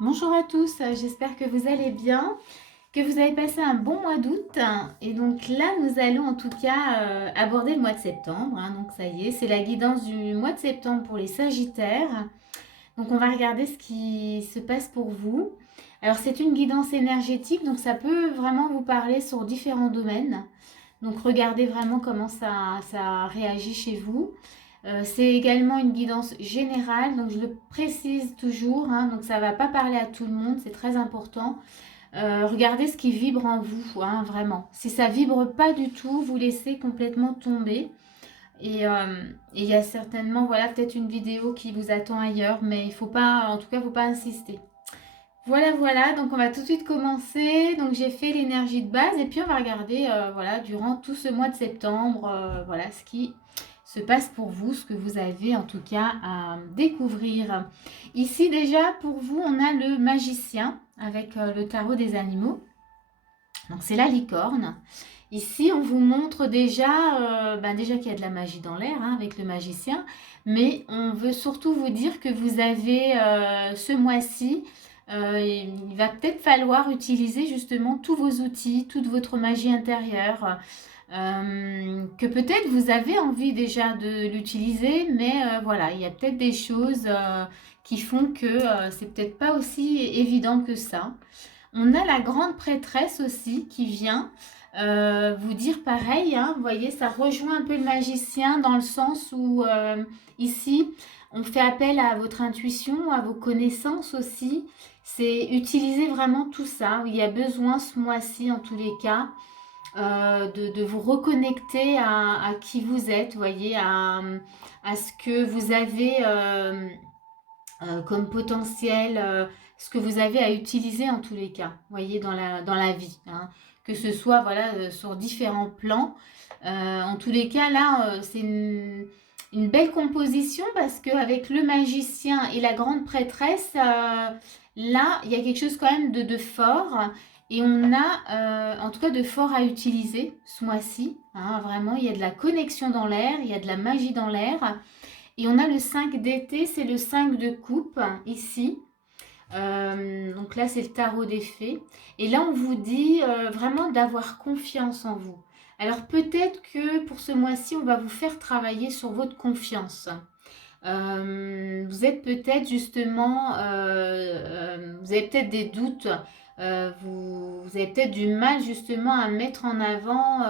Bonjour à tous, j'espère que vous allez bien, que vous avez passé un bon mois d'août. Et donc là, nous allons en tout cas aborder le mois de septembre. Donc ça y est, c'est la guidance du mois de septembre pour les Sagittaires. Donc on va regarder ce qui se passe pour vous. Alors c'est une guidance énergétique, donc ça peut vraiment vous parler sur différents domaines. Donc regardez vraiment comment ça réagit chez vous. C'est également une guidance générale, donc je le précise toujours, donc ça ne va pas parler à tout le monde, c'est très important. Regardez ce qui vibre en vous, vraiment. Si ça vibre pas du tout, vous laissez complètement tomber. Et il y a certainement, voilà, peut-être une vidéo qui vous attend ailleurs, mais il faut pas, en tout cas, il ne faut pas insister. Voilà, voilà, donc on va tout de suite commencer. Donc j'ai fait l'énergie de base et puis on va regarder, voilà, durant tout ce mois de septembre, voilà, ce qui se passe pour vous, ce que vous avez en tout cas à découvrir. Ici déjà, pour vous, on a le magicien avec le tarot des animaux. Donc c'est la licorne. Ici, on vous montre déjà qu'il y a de la magie dans l'air avec le magicien, mais on veut surtout vous dire que vous avez ce mois-ci, il va peut-être falloir utiliser justement tous vos outils, toute votre magie intérieure, que peut-être vous avez envie déjà de l'utiliser, mais voilà, il y a peut-être des choses qui font que c'est peut-être pas aussi évident que ça. On a la grande prêtresse aussi qui vient vous dire pareil, vous voyez, ça rejoint un peu le magicien dans le sens où ici, on fait appel à votre intuition, à vos connaissances aussi. C'est utiliser vraiment tout ça. Il y a besoin ce mois-ci, en tous les cas, de vous reconnecter à qui vous êtes, vous voyez, à ce que vous avez comme potentiel, ce que vous avez à utiliser en tous les cas, vous voyez, dans la vie. Que ce soit voilà, sur différents plans. En tous les cas, là, c'est une belle composition parce qu'avec le magicien et la grande prêtresse, là, il y a quelque chose quand même de fort. Et on a, en tout cas, de fort à utiliser ce mois-ci. Vraiment, il y a de la connexion dans l'air, il y a de la magie dans l'air. Et on a le 5 d'été, c'est le 5 de coupe ici. Donc là, c'est le tarot des fées. Et là, on vous dit vraiment d'avoir confiance en vous. Alors peut-être que pour ce mois-ci, on va vous faire travailler sur votre confiance. Vous êtes peut-être justement, vous avez peut-être des doutes, vous avez peut-être du mal justement à mettre en avant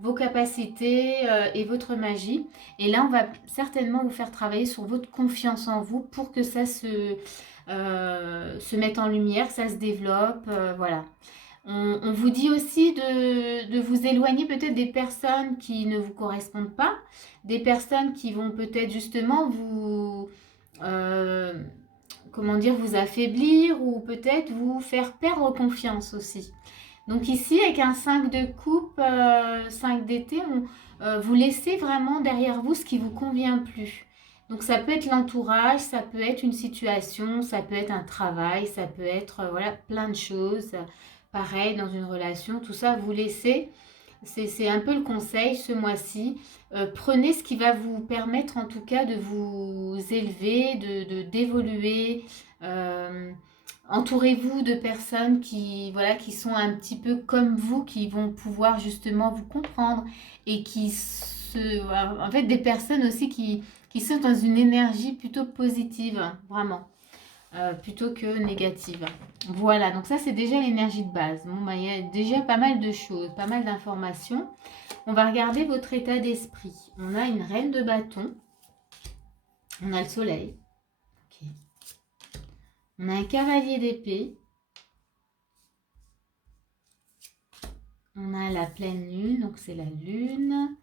vos capacités et votre magie. Et là, on va certainement vous faire travailler sur votre confiance en vous pour que ça se mette en lumière, que ça se développe, voilà. On vous dit aussi de vous éloigner peut-être des personnes qui ne vous correspondent pas, des personnes qui vont peut-être justement vous, euh, comment dire, vous affaiblir ou peut-être vous faire perdre confiance aussi. Donc ici, avec un 5 de coupe, 5 d'été, vous laissez vraiment derrière vous ce qui vous convient plus. Donc ça peut être l'entourage, ça peut être une situation, ça peut être un travail, ça peut être voilà, plein de choses. Pareil, dans une relation, tout ça, vous laissez. C'est un peu le conseil ce mois-ci. Prenez ce qui va vous permettre en tout cas de vous élever, d'évoluer. Euh, Entourez-vous de personnes voilà, qui sont un petit peu comme vous, qui vont pouvoir justement vous comprendre et en fait, des personnes aussi qui sont dans une énergie plutôt positive, vraiment, plutôt que négative. Voilà, donc ça c'est déjà l'énergie de base. Bon, bah, il y a déjà pas mal de choses, pas mal d'informations. On va regarder votre état d'esprit. On a une reine de bâton, on a le soleil, ok. On a un cavalier d'épée, on a la pleine lune, donc c'est la lune.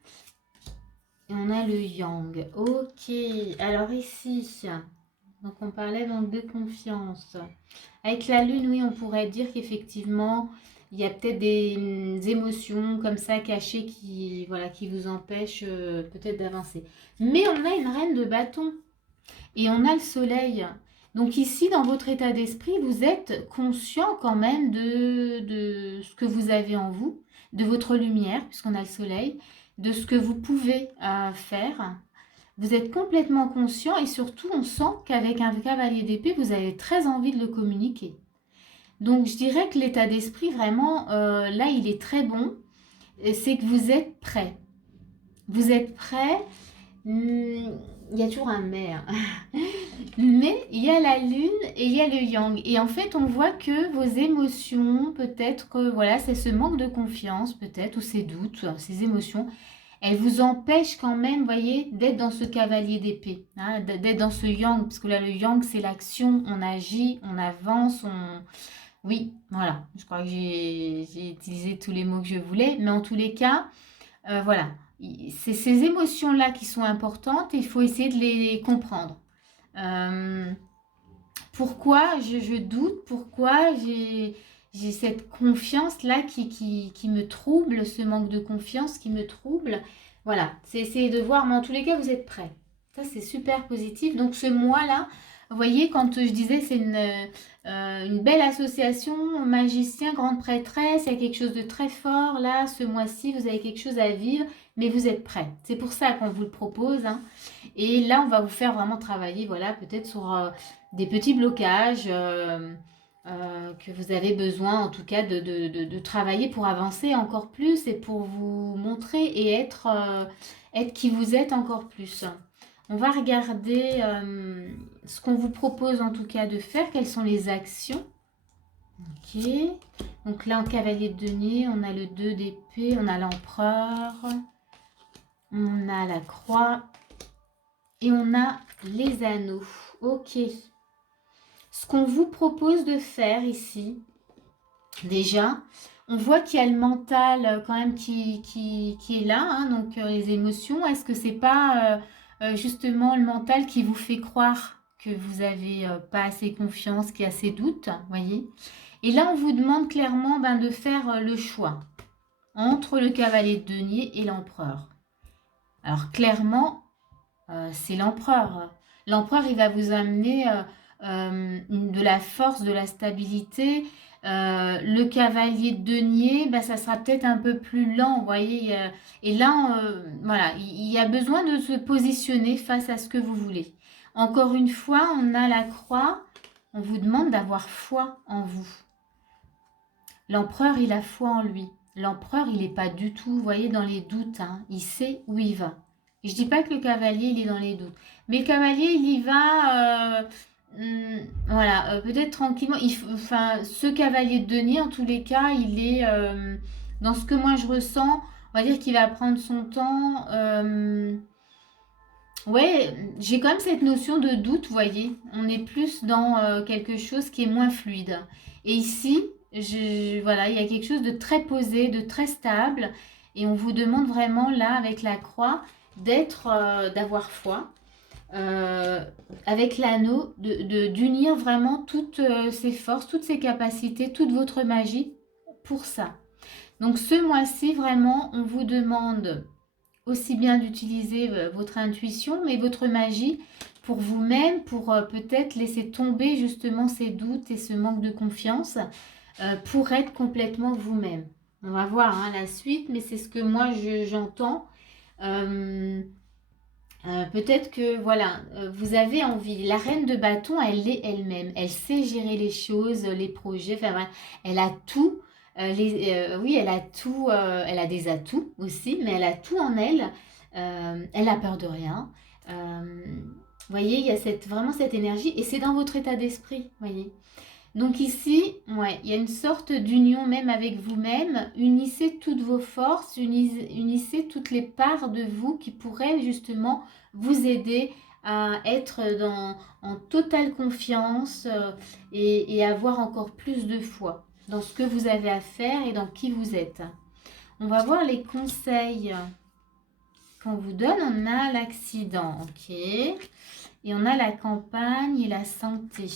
Et on a le yang. Ok, alors ici, donc on parlait donc de confiance. Avec la lune, oui, on pourrait dire qu'effectivement, il y a peut-être des émotions comme ça cachées qui, voilà, qui vous empêchent peut-être d'avancer. Mais on a une reine de bâton et on a le soleil. Donc ici, dans votre état d'esprit, vous êtes conscient quand même de ce que vous avez en vous, de votre lumière, puisqu'on a le soleil, de ce que vous pouvez faire. Vous êtes complètement conscient et surtout, on sent qu'avec un cavalier d'épée, vous avez très envie de le communiquer. Donc, je dirais que l'état d'esprit, vraiment, là, il est très bon. C'est que vous êtes prêt. Vous êtes prêt. Il y a toujours un mais. Hein. Mais il y a la lune et il y a le yang. Et en fait, on voit que vos émotions, peut-être que voilà, c'est ce manque de confiance, peut-être, ou ces doutes, ces émotions, elles vous empêchent quand même, voyez, d'être dans ce cavalier d'épée, hein, d'être dans ce yang. Parce que là, le yang, c'est l'action, on agit, on avance, on... Oui, voilà. Je crois que j'ai utilisé tous les mots que je voulais. Mais en tous les cas, voilà. C'est ces émotions-là qui sont importantes et il faut essayer de les comprendre. Pourquoi je doute, pourquoi j'ai cette confiance-là qui me trouble, ce manque de confiance qui me trouble. Voilà, c'est essayer de voir, mais en tous les cas, vous êtes prêts. Ça, c'est super positif. Donc, ce mois-là, vous voyez, quand je disais c'est une belle association, magicien, grande prêtresse, il y a quelque chose de très fort. Là, ce mois-ci, vous avez quelque chose à vivre, mais vous êtes prêts. C'est pour ça qu'on vous le propose. Hein. Et là, on va vous faire vraiment travailler, voilà, peut-être sur des petits blocages que vous avez besoin, en tout cas, de travailler pour avancer encore plus et pour vous montrer et être qui vous êtes encore plus. On va regarder ce qu'on vous propose en tout cas de faire, quelles sont les actions. Ok, donc là en cavalier de denier, on a le 2 d'épée, on a l'empereur, on a la croix et on a les anneaux. Ok, ce qu'on vous propose de faire ici, déjà, on voit qu'il y a le mental quand même qui est là, hein, donc les émotions. Est-ce que c'est pas justement le mental qui vous fait croire que vous n'avez pas assez confiance, qu'il y a ces doutes, voyez? Et là, on vous demande clairement de faire le choix entre le cavalier de denier et l'empereur. Alors clairement, c'est l'empereur. L'empereur, il va vous amener de la force, de la stabilité. Le cavalier de denier, ça sera peut-être un peu plus lent, vous voyez. Et là, voilà, il y a besoin de se positionner face à ce que vous voulez. Encore une fois, on a la croix. On vous demande d'avoir foi en vous. L'empereur, il a foi en lui. L'empereur, il n'est pas du tout, vous voyez, dans les doutes. Hein. Il sait où il va. Je ne dis pas que le cavalier, il est dans les doutes. Mais le cavalier, il y va, voilà, peut-être tranquillement. Enfin, ce cavalier de denier, en tous les cas, il est dans ce que moi je ressens. On va dire qu'il va prendre son temps. Ouais, j'ai quand même cette notion de doute, vous voyez. On est plus dans quelque chose qui est moins fluide. Et ici, voilà, il y a quelque chose de très posé, de très stable. Et on vous demande vraiment, là, avec la croix, d'avoir foi. Avec l'anneau, d'unir vraiment toutes ses forces, toutes ses capacités, toute votre magie pour ça. Donc ce mois-ci, vraiment, on vous demande aussi bien d'utiliser votre intuition, mais votre magie pour vous-même, pour peut-être laisser tomber justement ces doutes et ce manque de confiance pour être complètement vous-même. On va voir hein, la suite, mais c'est ce que moi j'entends. Peut-être que voilà, vous avez envie. La reine de bâton, elle l'est elle-même. Elle sait gérer les choses, les projets. Enfin, voilà, elle a tout. Oui, elle a tout. Elle a des atouts aussi, mais elle a tout en elle. Elle a peur de rien. Vous voyez, il y a vraiment cette énergie et c'est dans votre état d'esprit. Voyez. Donc ici, ouais, il y a une sorte d'union même avec vous-même. Unissez toutes vos forces, unissez toutes les parts de vous qui pourraient justement vous aider à être en totale confiance et avoir encore plus de foi dans ce que vous avez à faire et dans qui vous êtes. On va voir les conseils qu'on vous donne. On a l'accident, ok. Et on a la campagne et la santé.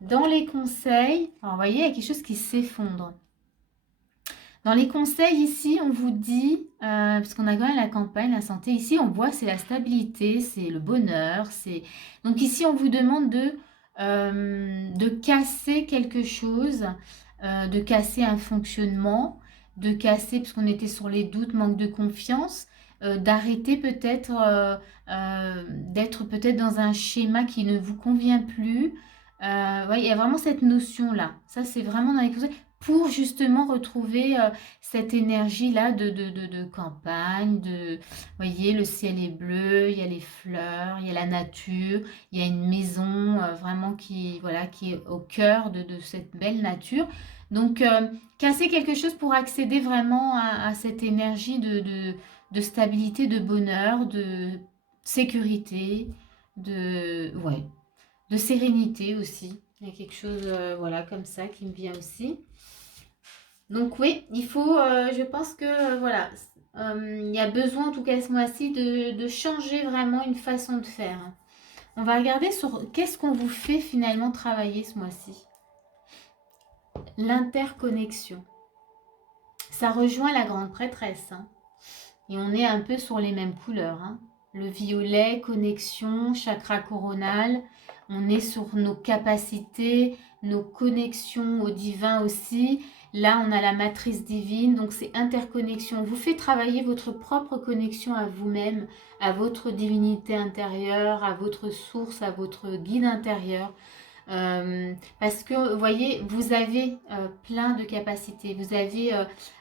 Dans les conseils, alors vous voyez, il y a quelque chose qui s'effondre. Dans les conseils, ici, on vous dit, parce qu'on a quand même la campagne, la santé, ici, on voit, c'est la stabilité, c'est le bonheur. Donc ici, on vous demande de casser quelque chose, de casser un fonctionnement, de casser, parce qu'on était sur les doutes, manque de confiance. d'arrêter peut-être d'être peut-être dans un schéma qui ne vous convient plus. Ouais, il y a vraiment cette notion-là. Ça, c'est vraiment dans les conseils pour justement retrouver cette énergie-là de campagne, voyez, le ciel est bleu, il y a les fleurs, il y a la nature, il y a une maison vraiment voilà, qui est au cœur de cette belle nature. Donc, casser quelque chose pour accéder vraiment à cette énergie de stabilité, de bonheur, de sécurité, ouais, de sérénité aussi. Il y a quelque chose voilà, comme ça qui me vient aussi. Donc oui, il faut, je pense que voilà, il y a besoin en tout cas ce mois-ci de changer vraiment une façon de faire. On va regarder sur qu'est-ce qu'on vous fait finalement travailler ce mois-ci. L'interconnexion. Ça rejoint la grande prêtresse. Hein. Et on est un peu sur les mêmes couleurs. Hein. Le violet, connexion, chakra coronal. On est sur nos capacités, nos connexions au divin aussi. Là, on a la matrice divine, donc c'est interconnexion. On vous fait travailler votre propre connexion à vous-même, à votre divinité intérieure, à votre source, à votre guide intérieur. Parce que, vous voyez, vous avez plein de capacités. Vous avez,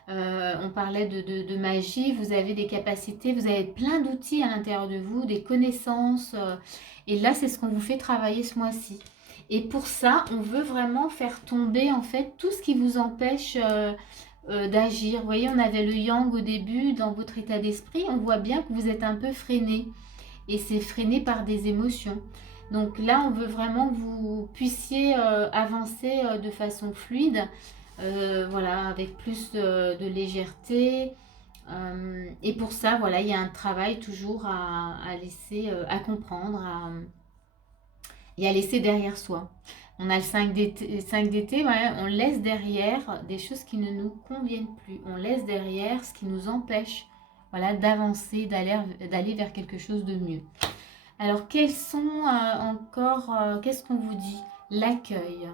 on parlait de magie, vous avez des capacités, vous avez plein d'outils à l'intérieur de vous, des connaissances. Et là, c'est ce qu'on vous fait travailler ce mois-ci. Et pour ça, on veut vraiment faire tomber, en fait, tout ce qui vous empêche d'agir. Vous voyez, on avait le yang au début dans votre état d'esprit. On voit bien que vous êtes un peu freiné. Et c'est freiné par des émotions. Donc là, on veut vraiment que vous puissiez avancer de façon fluide, voilà, avec plus de légèreté. Et pour ça, voilà, il y a un travail toujours à laisser, à comprendre et à laisser derrière soi. On a le 5 d'été, ouais, on laisse derrière des choses qui ne nous conviennent plus. On laisse derrière ce qui nous empêche, voilà, d'avancer, d'aller vers quelque chose de mieux. Alors, quels sont encore, qu'est-ce qu'on vous dit? L'accueil.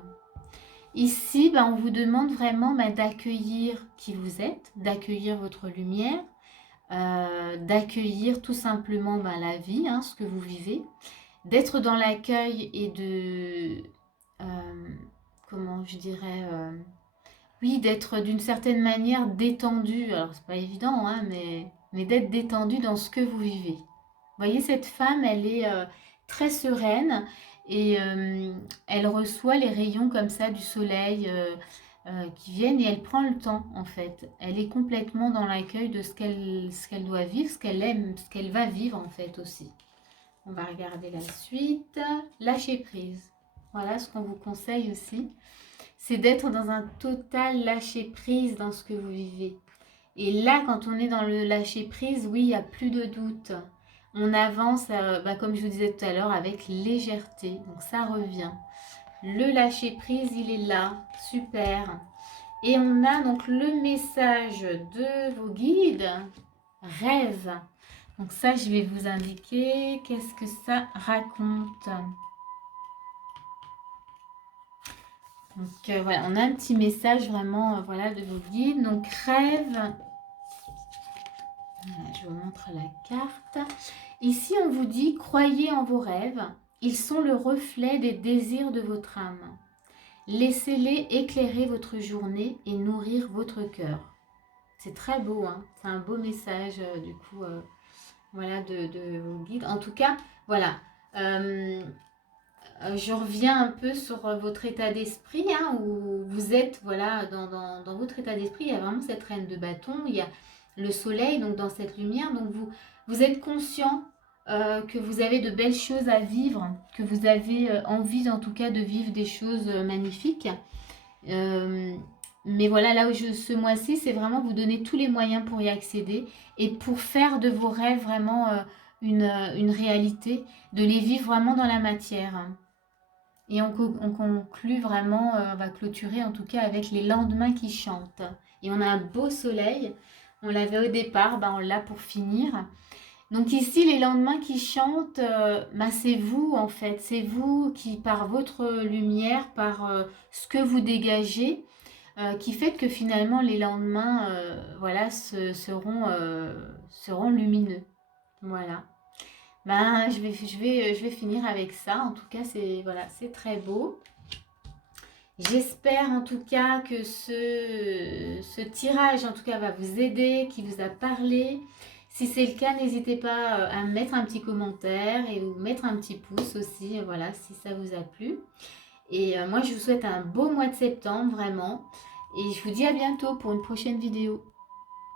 Ici, on vous demande vraiment d'accueillir qui vous êtes, d'accueillir votre lumière, d'accueillir tout simplement la vie, hein, ce que vous vivez, d'être dans l'accueil et comment je dirais, oui, d'être d'une certaine manière détendu. Alors, c'est pas évident, hein, mais d'être détendu dans ce que vous vivez. Vous voyez, cette femme, elle est très sereine et elle reçoit les rayons comme ça du soleil qui viennent et elle prend le temps en fait. Elle est complètement dans l'accueil de ce qu'elle doit vivre, ce qu'elle aime, ce qu'elle va vivre en fait aussi. On va regarder la suite. Lâcher prise. Voilà ce qu'on vous conseille aussi. C'est d'être dans un total lâcher prise dans ce que vous vivez. Et là, quand on est dans le lâcher prise, oui, il n'y a plus de doute. On avance, comme je vous disais tout à l'heure, avec légèreté. Donc ça revient. Le lâcher prise, il est là. Super. Et on a donc le message de vos guides. Rêve. Donc ça, je vais vous indiquer qu'est-ce que ça raconte. Donc voilà, on a un petit message vraiment voilà, de vos guides. Donc rêve. Voilà, je vous montre la carte. Ici, on vous dit, croyez en vos rêves. Ils sont le reflet des désirs de votre âme. Laissez-les éclairer votre journée et nourrir votre cœur. C'est très beau, hein. C'est un beau message, du coup, voilà, de vos guides. En tout cas, voilà. Je reviens un peu sur votre état d'esprit, hein, où vous êtes, voilà, dans votre état d'esprit, il y a vraiment cette reine de bâton, il y a le soleil, donc dans cette lumière, donc vous êtes conscient que vous avez de belles choses à vivre, que vous avez envie en tout cas de vivre des choses magnifiques. Mais voilà, là où ce mois-ci, c'est vraiment vous donner tous les moyens pour y accéder et pour faire de vos rêves vraiment une réalité, de les vivre vraiment dans la matière. Et on conclut vraiment, on va clôturer en tout cas avec les lendemains qui chantent. Et on a un beau soleil, on l'avait au départ, on l'a pour finir. Donc ici, les lendemains qui chantent, c'est vous en fait, c'est vous qui par votre lumière, par ce que vous dégagez, qui fait que finalement les lendemains voilà, seront seront lumineux. Voilà. Ben, je vais finir avec ça. En tout cas, voilà, c'est très beau. J'espère en tout cas que ce tirage en tout cas va vous aider, qui vous a parlé. Si c'est le cas, n'hésitez pas à mettre un petit commentaire et vous mettre un petit pouce aussi, voilà, si ça vous a plu. Et moi, je vous souhaite un beau mois de septembre, vraiment. Et je vous dis à bientôt pour une prochaine vidéo.